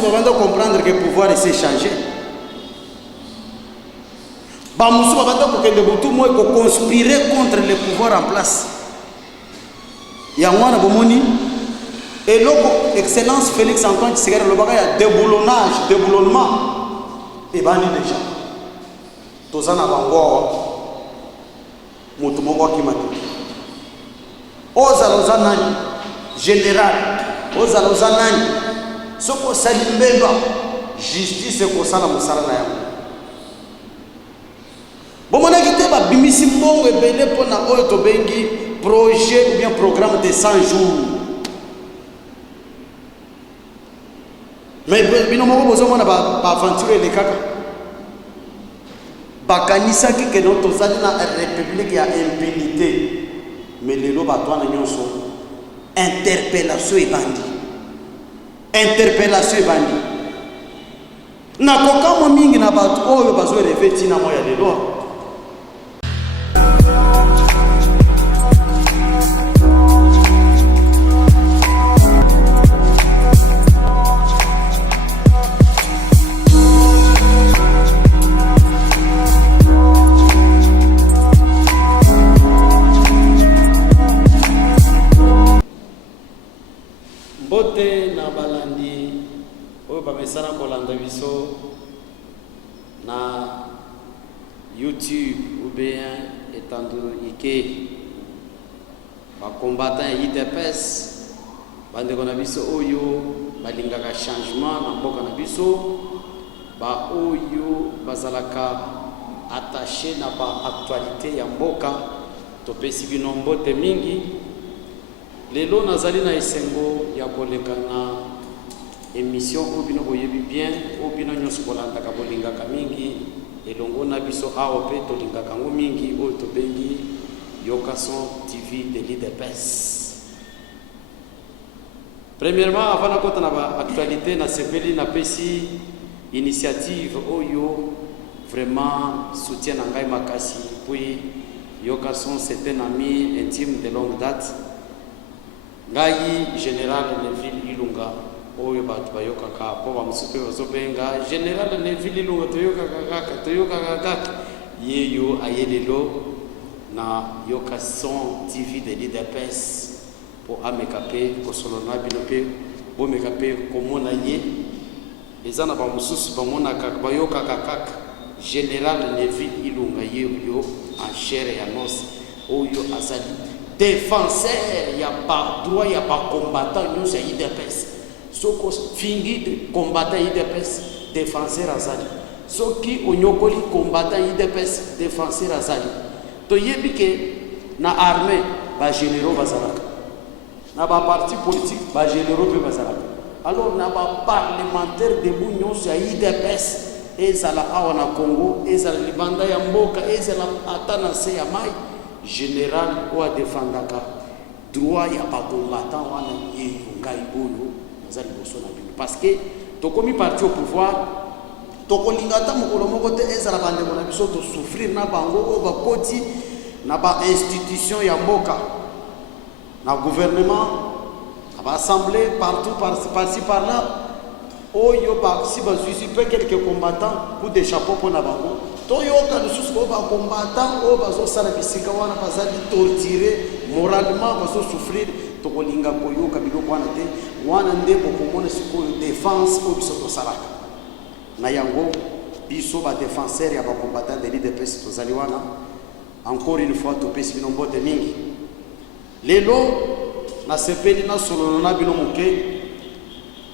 Bamoussou va comprendre que le pouvoir s'est changé. Bamoussou va conspirer contre le pouvoir en place. Il y a un bomoni. Et l'excellence Félix Antoine Tshisekedi le bagage déboulonnage, déboulonnement. Et bani déjà. Tozana bango. Mutumoko kimati. Ozala nani général. Ozala nani. Soko salimbeba justice ko sala musala na yango. Bomona kiteba bimisi mbongo ebele pona oyo to bengi projet ou bien programme de 100 jours. Mais bino moko bozomona ba aventure le kaka. Bakanisa ki ke donc tozali na république ya impunité. Mais lelo batwana nyonso interpellation et bandi. Interpellation et bandi. Na kokamo mingi na batu oyo bazo reveti na moya lelo. Mbote na balandi oyo bamesana kolanda biso na YouTube ou bien etando ike ba combattant ya UDPS bandeko na biso oyo balingaka changement na mboka na biso ba oyo bazalaka attaché na ba actualité ya mboka topesi bino mbote mingi. Lelo nazali na esengo ya koleka na émission oyo bino boyebi bien oyo bino nyonso bolandaka bolingaka mingi elongo na biso awa mpe tolingaka ngo mingi oyo tobengi Yokason TV de l'UDPS. Premièrement, avant nakota na ba actualité na sepeli na pesi initiative oyo vraiment soutien na ngai makasi. Puis Yokason c'est un ami intime de longue date. Ngai général Neville Ilunga oyo batu bayokaka po bamusupe bazobenga général Neville Ilunga toyokaka kaka yeyo ayelelo na Yokason TV de l'UDPS po amekape kosolona bino pe bomekape komona ye eza na bamususu bamonaka bayokaka kaka général Neville Ilunga yeyo en chair ya nos oyo azali défenseur, il n'y a pas droit, il n'y a pas combattant, nous c'est UDPS. Soko fingi de combattant UDPS, défenseur Azali. Soki onyokoli combattant UDPS, défenseur Azali. To yebi ke na armée, ba généraux bazalaka. Na ba parti politique, ba généraux pe bazalaka. Alors na ba parlementaire de bunyo c'est UDPS. Ezala awa na Congo, ezala libanda ya mboka, ezala atana se ya mai. Général ou à défendre droit ya pas combattant wana ngai oyo nazali boso na bino parce que to komi parti au pouvoir to kolingata mokolo moko te ezala bande mona biso to souffrir na bango o ba koti na ba institution ya mboka na gouvernement na ba assemblée partout par-ci par-là oyo ba si ba juisi pe quelques combattants coup de chapeau pour na bango. Toyoka lisusu ko ba combattant o bazo sala bisika wana bazali torturer moralement bazo souffrir to kolinga koyoka biloko wana te wana nde bokomona sikoyo défense o biso to salaka na yango biso ba défenseur ya ba combattant de l'UDPS to zali wana encore une fois to pesi bino mbote mingi lelo na sepeli na solo na bino moke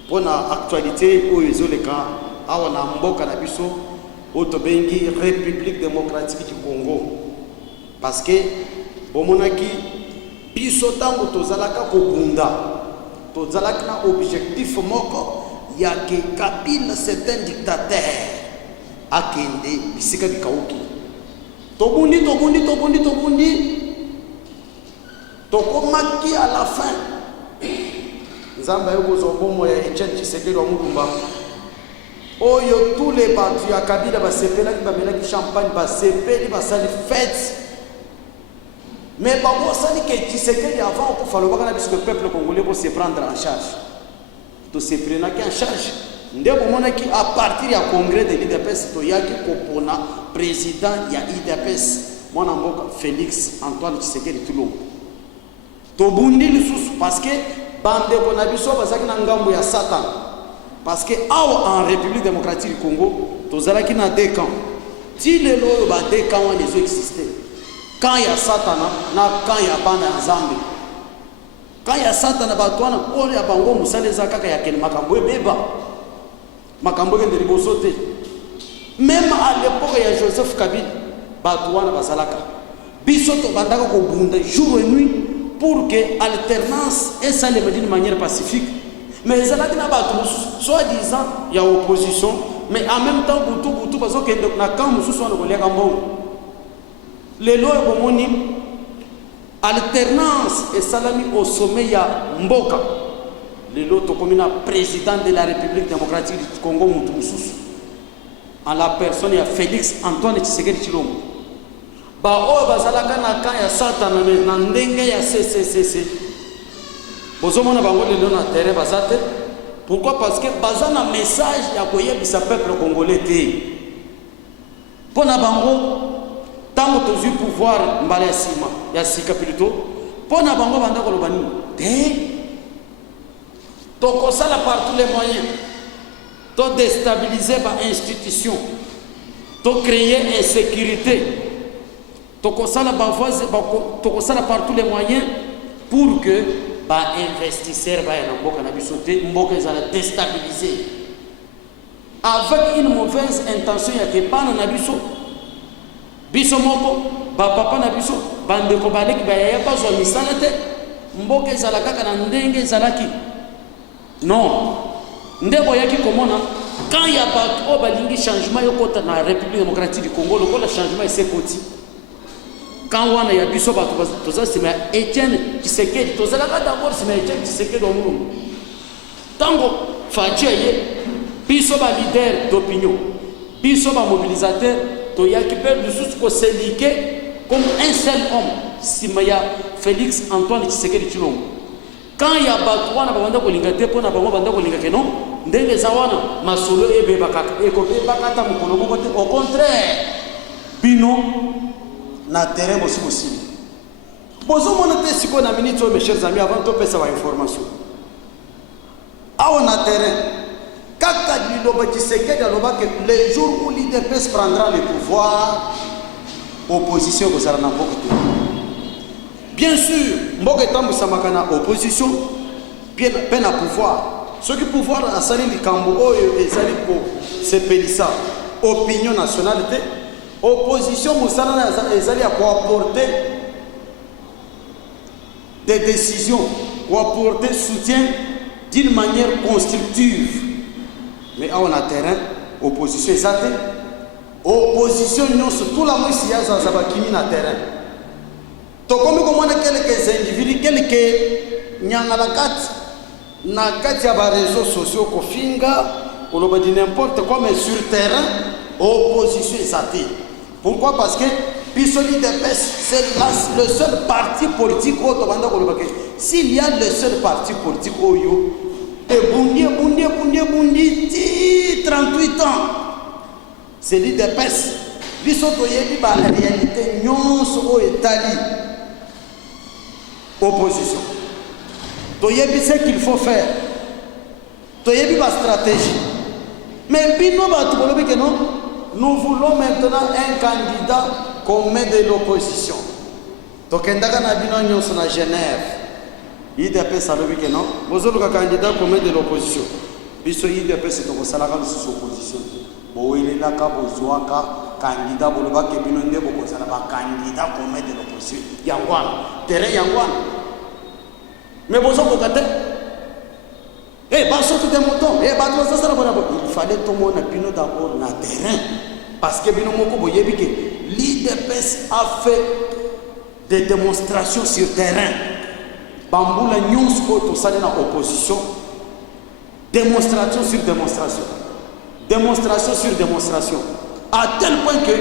pona actualité o ezoleka awa na mboka na biso Autobengi République démocratique du Congo parce que bomonaki biso tango tozalaka ko bunda tozalaka na objectif moko ya ke Kabila c'est un dictateur akende bisika bikauki tobundi tokomaki à la fin nzamba yoko zombomo ya Etienne Tshisekedi wa Mulumba. Oyo tous les battus à Kabila va sepela qui va mener qui champagne va sepeli va sali fête mais pas bon ça ni que Tshisekedi avant pour falloir que le peuple congolais pour se prendre en charge to se prendre en charge à partir du congrès de l'IDPS, il y a un président de l'IDPS, Félix Antoine Tshisekedi Tshilombo. Tobundi lisusu parce que bande konabiso bazaki na ngambo ya Satan. Parce que en République démocratique du Congo, tozalaki na deux camps. Si les lois ba deux camps les existaient. Quand il y a Satan na quand il y a banda Nzambe. Quand il y a Satan ba twana o ya bango musaleza kaka ya ken makambo ebeba. Makambo ke ndeliboso te. Même à l'époque il y a Joseph Kabila ba twana bazalaka. Biso to bandaka ko bunda jour et nuit pour que l'alternance et ça les d'une manière pacifique. Mais ils ont soi-disant il y a opposition, mais en même temps Boutou parce que na quand nous sommes dans les Gambon. Les lois bomoni alternance et salami au sommet il y a Mboka. Les lois comme président de la République démocratique du Congo Moutoussous. En la personne il y a Félix Antoine Tshisekedi Tshilombo. Ba o bazalaka na kan ya Satan na ndenge ya CCCC. Bozomona bango lelo na terrain bazate. Pourquoi? Parce que bazana message ya koyebisa peuple congolais te. Pona bango tango tozu pouvoir mbala sima ya sika plutôt. Pona bango banda ko lobani te. Toko sala par tous les moyens. To déstabiliser ba institution. To créer insécurité. Tokosala par tous les moyens pour que les investisseurs soient déstabilisés. Avec une mauvaise intention, il y a que pas na biso. Biso moko, papa na biso, bande ko baleki ba ya pas zo misala te. Mboka ezala kaka na ndenge ezalaki. Non. Ndebo yaki komona quand il y a pas balingi changement yokota na République démocratique du Congo, le changement est sécoti. Quand on a eu biso ba toza sima Etienne Tshisekedi toza la d'abord sima Etienne Tshisekedi au monde. Tango fatia ye biso ba leader d'opinion, biso ba mobilisateur to ya qui peut sous ko s'éliquer comme un seul homme sima ya Félix Antoine Tshisekedi Tshilombo. Quand il y a ba trois na banda ko lingate po na bango banda ko lingake non ndenge zawana masolo ebe bakaka e ko be bakata mukolo moko te au contraire bino na terrain aussi possible. Bozo monate siko na minute mes chers amis avant de passer à information. Na terrain kaka liloba Tshisekedi aloba que le jour où l'IDPS prendra le pouvoir, opposition kozala na mboka te. Bien sûr, mboka etambu samakana opposition bien à pouvoir. Ce qui pouvoir a sali likambo oyo ezali ko sepelisa opinion nationalité. Opposition Moussala ezali à apporter des décisions, pour apporter soutien d'une manière constructive. Mais on a terrain, opposition exacte, opposition non surtout la moitié qui na terrain. Donc comme on a quelques individus, quelques nyangalakat, na katia ba réseaux sociaux kofinga, on a dit n'importe quoi mais sur terrain, opposition exacte. Pourquoi? Parce que Pisoli DPS, c'est le seul parti politique au Tobanda Kolobake. S'il y a le seul parti politique au Yo, et Bundi, 38 ans, c'est l'IDPS. Bisoto Yebi, la réalité, Nyons au Italie. Opposition. Toyebi, c'est qu'il faut faire. Toyebi, la stratégie. Mais Bino, tu non? Nous voulons maintenant un candidat qu'on met de l'opposition. Donc, on a à Genève. IDPS a dit que non. Vous avez un candidat qu'on met de l'opposition. Puisque IDPS est au Salaga de l'opposition. Il est là, candidat pour le bac et bien candidat qu'on met de l'opposition. Yangwan. Terrain Yangwan. Mais vous avez il fallait tout le monde d'abord dans le terrain. Parce que l'IDPS a fait des démonstrations sur le terrain. Bamboula Nyons tout ça dans l'opposition. Démonstration sur démonstration. Démonstration sur démonstration. À tel point que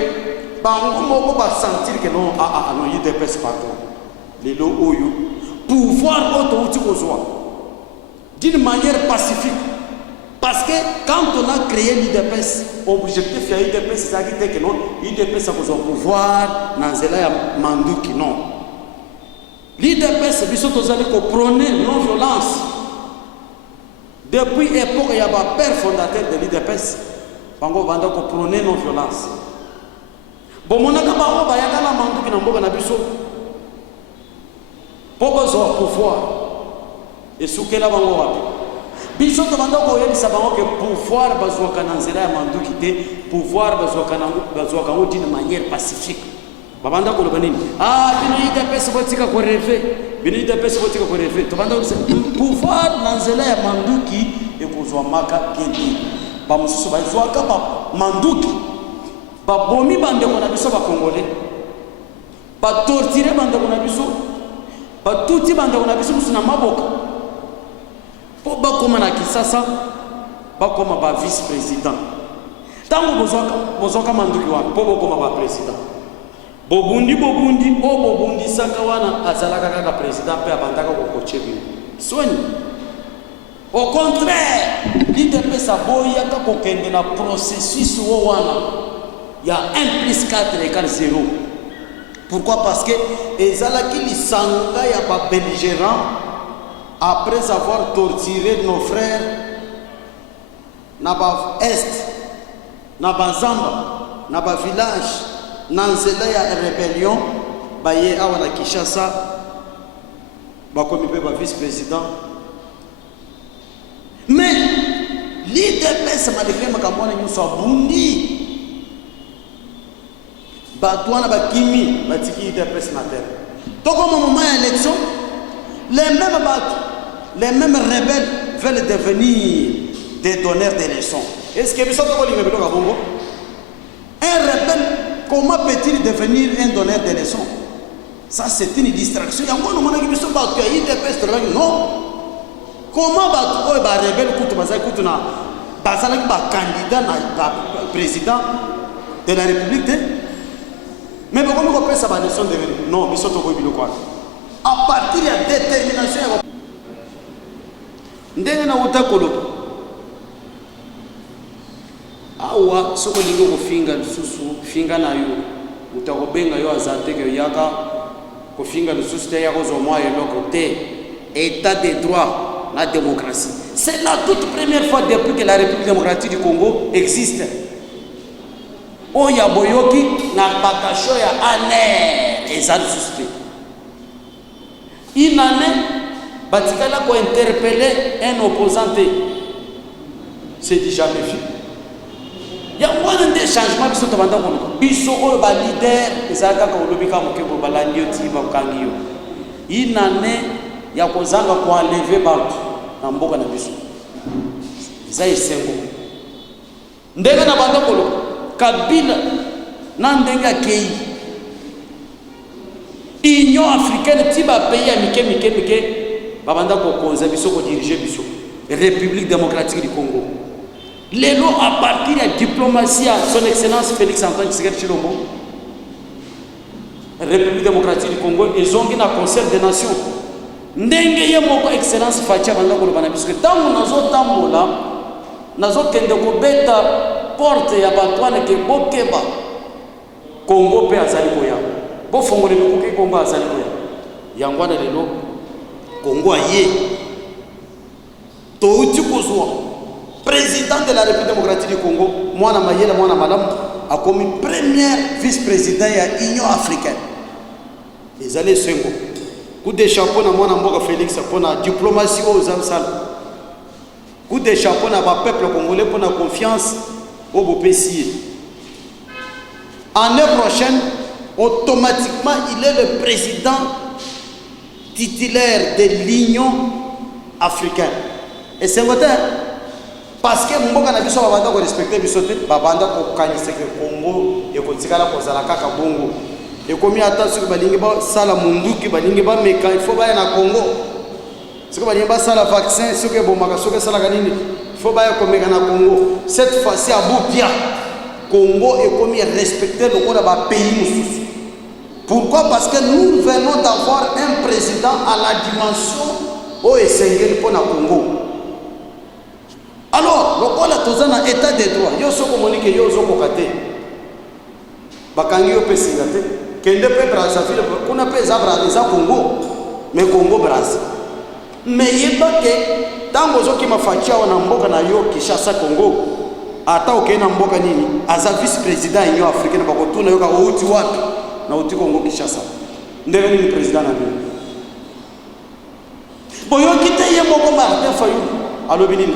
Bamboula va sentir que non, l'IDPS pardon. Les lots Oyo. Pouvoir auto d'une manière pacifique. Parce que quand on a créé l'IDPS, l'objectif de l'IDPS, c'est que non, l'IDPS a besoin de pouvoir, dans le manduki, non. L'IDPS, nous allons prôner non-violence. Depuis l'époque, il y a un père fondateur de l'IDPS, on va prôner non-violence. Bon, on a dit que manduki na mboka na biso. Pour besoin pouvoir. Et ce que là, on va biso to banda ko yebisa bango que pouvoir bazwa kana nzela ya manduki te, pouvoir bazwa kana d'une manière pacifique. Babanda ko loba nini? Bino IDPS botika ko rêver. Bino IDPS botika ko rêver. To banda ko pouvoir na nzela ya manduki e kozwa maka kende. Ba mususu bazwa ka ba manduki. Ba bomi bande ko na biso ba congolais. Ba torturer bande ko na biso. Ba tuti bande ko na biso musuna maboka. Pour bakoma na Kisasa, bakoma ba vice-président. Tango bozoka manduki wana, po bakoma ba président. Bobundi saka wana azalaka kaka président pe abandaka ko kochebi. Soni. Au contraire, l'IDPS aboya ka kokende na processus wo wana. Il y a 1 + 4 = 0. Pourquoi? Parce que ezalaki lisanga ya ba belligérant. Après avoir torturé nos frères, Naba Est, Naba Zamba, Naba Village, Nanzela ya rébellion, Baye Awana Kishasa, Bakomipe ba vice-président. Mais l'IDPS malgré makamona nyuso abundi. Batwana bakimi, batiki IDPS na terre. Donc au moment de l'élection, les mêmes rebelles veulent devenir des donneurs de leçons. Est-ce que vous savez un rebelle, comment peut-il devenir un donneur de leçons? Ça, c'est une distraction. Il y a non. Comment un rebelle candidat président de la République? Mais comment on peut ça va leçon devenir? Non, mais surtout quoi? À partir de la détermination, ndenge na utakolo awa soko lingo kofinga lususu finga na yo utakobenga yo azate ke yaka kofinga lususu te yako zo moya loko te état de droit la démocratie. C'est la toute première fois depuis que la République démocratique du Congo existe. Oya boyoki na bakasho ya ane ezali suspect. Une année, Batikala ko interpeller un opposant. C'est déjà jamais vu. Il y a un des changements qui sont en train de se faire. Ils sont leaders. Ils sont une année, il y a des gens qui ont enlevé partout. Dans le monde. Ils sont ndenge na banda kolo Kabila na ndenge akei Union africaine tiba pays ya mike babanda ko konza biso ko diriger biso République démocratique du Congo. Lelo à partir de la diplomatie à son excellence Félix Antoine Tshisekedi Tshilombo, République démocratique du Congo ils ont un concert des nations. Ndenge ye moko excellence Fatia banda ko bana biso tango nazo tambola nazo kende ko beta porte ya batwana ke bokeba Congo pe azali koya. Bo fongole ko Congo azali koya. Yangwana lelo Congo aye touti kozwa président de la République démocratique du Congo mwana mayela mwana madame a commis premier vice-président ya Union africaine les années 5 coup de chapeau na mwana mboka Félix pour la diplomatie aux amsal coup de chapeau na ba peuple congolais pour la confiance au beau pays. Année prochaine automatiquement il est le président titulaire de l'Union africaine. Et c'est vrai parce que mboka na biso babanda ko respecter biso te babanda ko kanisa ke Congo e ko tikala ko zala kaka bongo e komi ata soki balingi ba sala munduki balingi ba meka il faut ba na Congo soki balingi ba sala vaccin soki bomaka soki sala kanini il faut ba ko meka na Congo. Cette fois-ci à Boubia Congo e komi respecter le corps ba pays mususu. Pourquoi? Parce que nous venons d'avoir un président à la dimension où est Sengeli pour le Congo. Alors lokola toza na état de droit yo soko monike yo zokoka te bakangi yo pe singa te kende pe Brazzaville kuna pe za Congo mais Congo Brazza mais yeba ke tango zoki mafakia wana mboka na yo Kinshasa Congo ata okena mboka nini aza vice président union africaine bakotuna yo ka outi wapi na outi Congo Kinshasa ndenge ni président na bio boyo kite ye moko Martin Fayulu alobi nini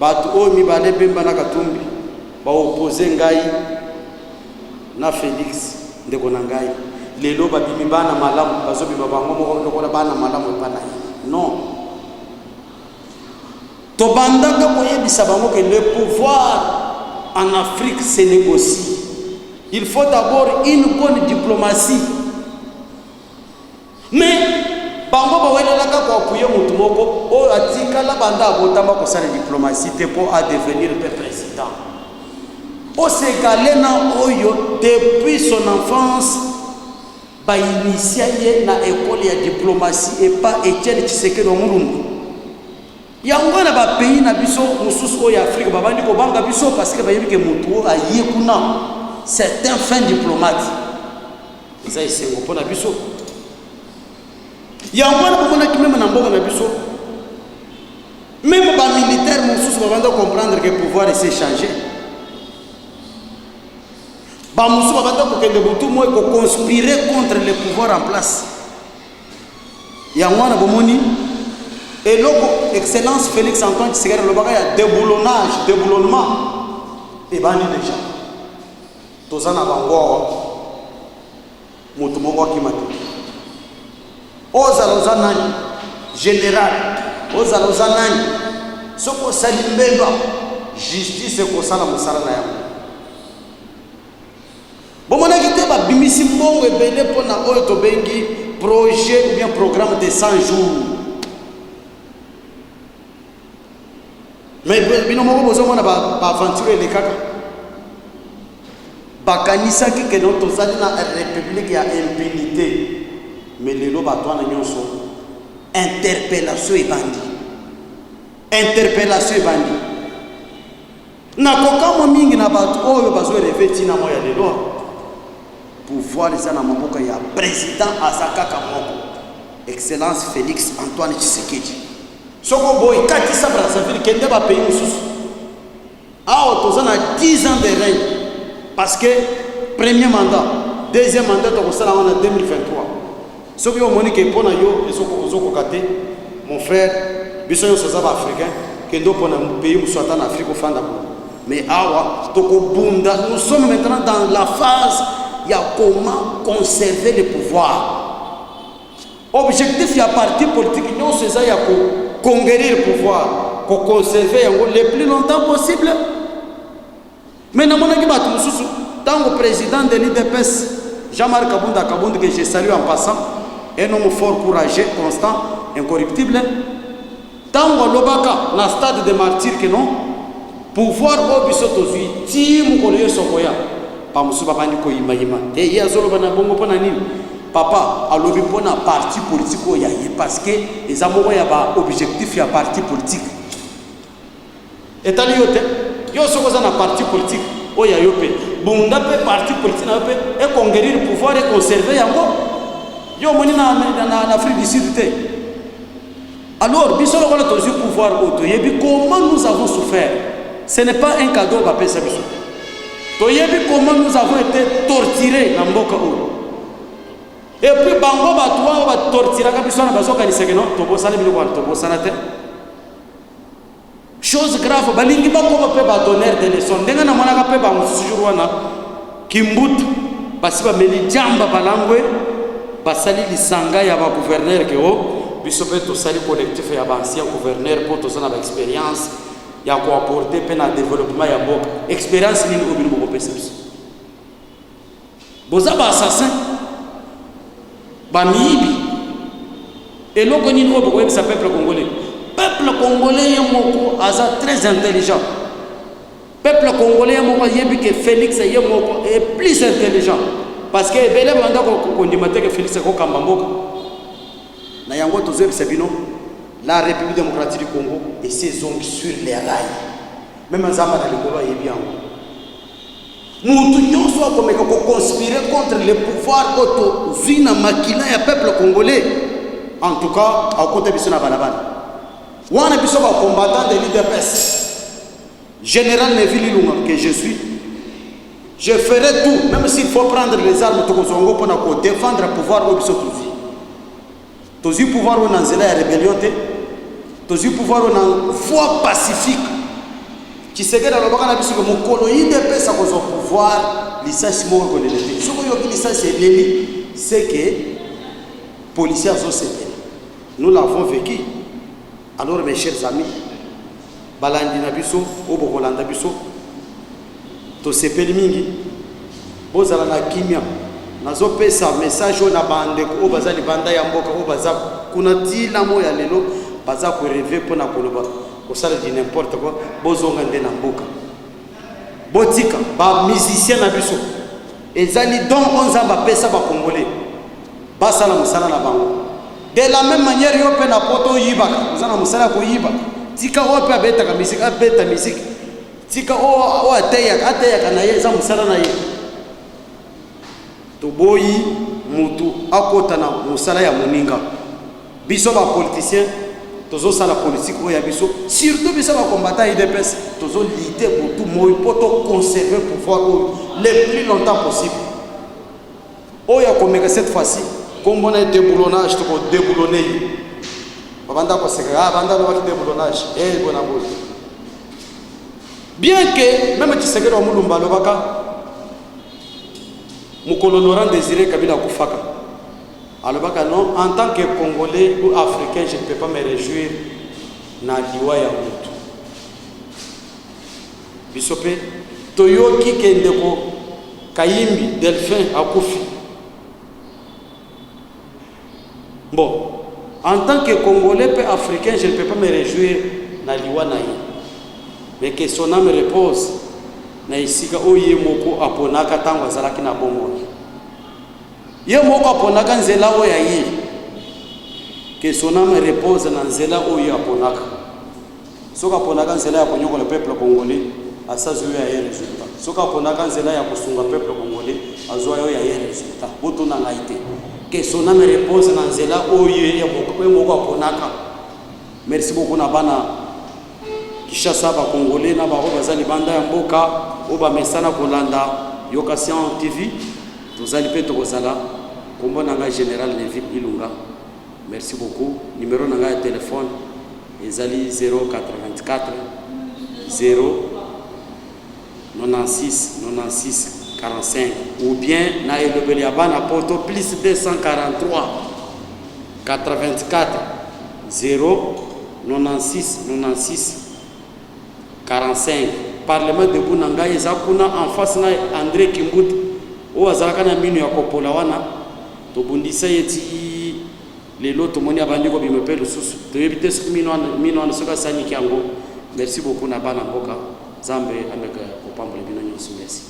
batu oyo mibale Bemba na Katumbi ba opposer ngai na Félix ndeko na ngai lelo babimi bana malamu bazobima bango moko lokola bana malamu epana non to bandaka koyebisa bango que le pouvoir en Afrique se négocie. Il faut d'abord une bonne diplomatie. Mais bango bawelelaka ko apuye mutu moko o atikala banda abotama ko sala diplomatie te pour à devenir le président. O segalena oyo depuis son enfance ba initié na école ya diplomatie et pas Etienne Tshisekedi Mulumbu. Yango na ba pays na biso mususu o ya Afrique babandi ko banga biso parce que bayebi ke mutu aye kuna c'est un fin diplomate. Ça c'est ngo pona biso. Yango na bomona ki même na mboka na biso. Même ba militaire mususu babanda comprendre que pouvoir s'est changé. Ba mususu babanda ko kende butu mo ko conspirer contre le pouvoir en place. Yango na bomoni et l'autre, Excellence Félix Antoine Tshisekedi le bagage a déboulonnement et bani déjà. Tozana bango mutu moko kimati. Ozaloza nani général, ozaloza nani soko salimbelwa justice ko sala musala na yango. Bomona kite ba bimisi mbongo ebele pona oyo to bengi projet ou bien programme de 100 jours. Mais bino moko bozomona ba aventure le kaka bakanisa ki que notre zali na république ya impunité mais lelo batwana nyonso interpellation et bandi na kokamo mingi na batu oyo bazo reveti na moya lelo pouvoir ça na maboka ya président azakaka moko Excellence Félix Antoine Tshisekedi. Soko boy katisa Brazzaville kende ba pays mususu awo tozana 10 ans de règne parce que premier mandat deuxième mandat to kosala en 2023 soko yo monique pona yo esoko ozoko kate mon frère biso yo soza ba africain kendo pona pays mususu en Afrique ofanda mais awa to ko bunda nous sommes maintenant dans la phase ya comment conserver le pouvoir objectif ya parti politique non c'est ça ya ko conquérir le pouvoir, pour conserver le plus longtemps possible. Mais nous avons dit tant que président de l'IDPS, Jean-Marc Kabunda, que je salue en passant, un homme fort, courageux, constant, incorruptible. Tant que l'Obaka, dans le stade de martyr, que non, pouvoir au bisotozui, Tim Koloyo Sokoya, pas Moussou Babani Koyima Yima, et il y a Zolobana Bongo Ponani. Papa a lobby pour un parti politique parce que les amoureux ont un objectif à parti politique. Et tant que yo sommes un parti politique, oh ya yope. Bon, d'après parti politique, et conquérir le pouvoir et conserver yango. Yo moni na Afrique du Sud. Alors, bisolo wala tozu pouvoir auto. Yebi comment nous avons souffert. Ce n'est pas un cadeau ba pesa biso. To yebi comment nous avons été torturés na mboka o. Et puis bango batwa ba tortira ka biso na bazoka ni sekeno to bosana bilo kwa to bosana te chose grave balingi bako ba pe ba donner de leçons ndenga na mwana ka pe ba mususu wana kimbutu basi ba meli jamba balangwe basali lisanga ya ba gouverneur ke o biso pe to sali collectif ya ba ancien gouverneur pour to sana ba expérience ya ko apporter pe na développement ya boka expérience ni o bilo ko pesa biso boza ba assassin Bamibi et l'autre ni nous pour ça peuple congolais est moko aza très intelligent peuple congolais est moko yebi que Félix est moko est plus intelligent parce que bele manda ko ndimate que Félix ko kamba mboka na yango tozebi sabino la République démocratique du Congo et ses ongles sur les rails. Même en Zamba, le Congo est bien. Nous sommes comme conspirer contre le pouvoir auto-zina makila ya peuple congolais. En tout cas, à côté de Bissona Balabala. On a besoin de combattant de l'IDPS. Général Neville Ilunga, que je suis. Je ferai tout, même s'il faut prendre les armes pour défendre le pouvoir au Bissotouzi. Tozi pouvoir où on la rébellion, tozi pouvoir où on voie pacifique. Qui se gagne dans le bagage parce que mon colonie de paix ça cause au pouvoir licence mort qu'on est fait. Ce qu'on y licence c'est que policiers sont sévères. Nous l'avons vécu. Alors mes chers amis, balandi na biso, obo kolanda biso, to sepeli mingi, bozala na kimia. Nazo pesa message na bande ko bazali banda ya mboka ko baza kuna tila mo ya lelo baza ko rêver pona koloba ko sala di n'importe quoi bozonga nde na mboka botika ba musicien na biso ezali donc onza ba pesa ba congolais basala musala na bango de la même manière yo pe na poto yibaka uzana musala ko yiba tika o pe abeta ka musique abeta musique tika o ateya kana yeza musala na ye toboyi mutu akota na musala ya moninga biso ba politicien tozo sala politique oya biso surtout biso ba combattant IDPS tozo lutter pour tout moy pour conserver le pouvoir le plus longtemps possible oya komeka cette fois-ci comme on a déboulonnage to déboulonner babanda ko seka banda no ba déboulonnage bona bo bien que même tu sais que dans mulumba lobaka Mukolo Laurent Désiré Kabila Koufaka. Alors, non, en tant que Congolais ou Africain, je ne peux pas me réjouir na liwa ya mutu. Bisope, Toyoki Kendeko, Kayimbi, Delphin, Akoufi. Bon, en tant que Congolais et Africain, je ne peux pas me réjouir na liwa naï. Mais que son âme repose. Na isika oye moko aponaka tango azalaki na bongo ye moko aponaka nzela oya ye que son âme repose na nzela oyo aponaka soka aponaka nzela ya konyokola peuple congolais asazi oyo ya résultat soka aponaka nzela ya kosunga peuple congolais azwa oyo ya résultat botuna ngai te que son âme repose na nzela oyo ya moko aponaka. Merci beaucoup na bana Kishasa ba Congolais na ba bazali banda ya mboka oba mesana kolanda Yokasion TV tozali pe tokozala kombo nanga général Neville Ilunga. Merci beaucoup. Numéro nanga ya téléphone ezali 084 0 96 96 45 ou bien na elobeli ya bana poto plus 243 84 0 96 96 45. Parlement de Bunanga ezakuna en face na André Kimbuti o azalaka na minu ya kopola wana to bundisa yeti lelo to moni abandi ko bimepelo susu to yebite su minu wana soka sani kyango. Merci beaucoup na bana mboka Zambe ameka kopambole bino nyosu merci.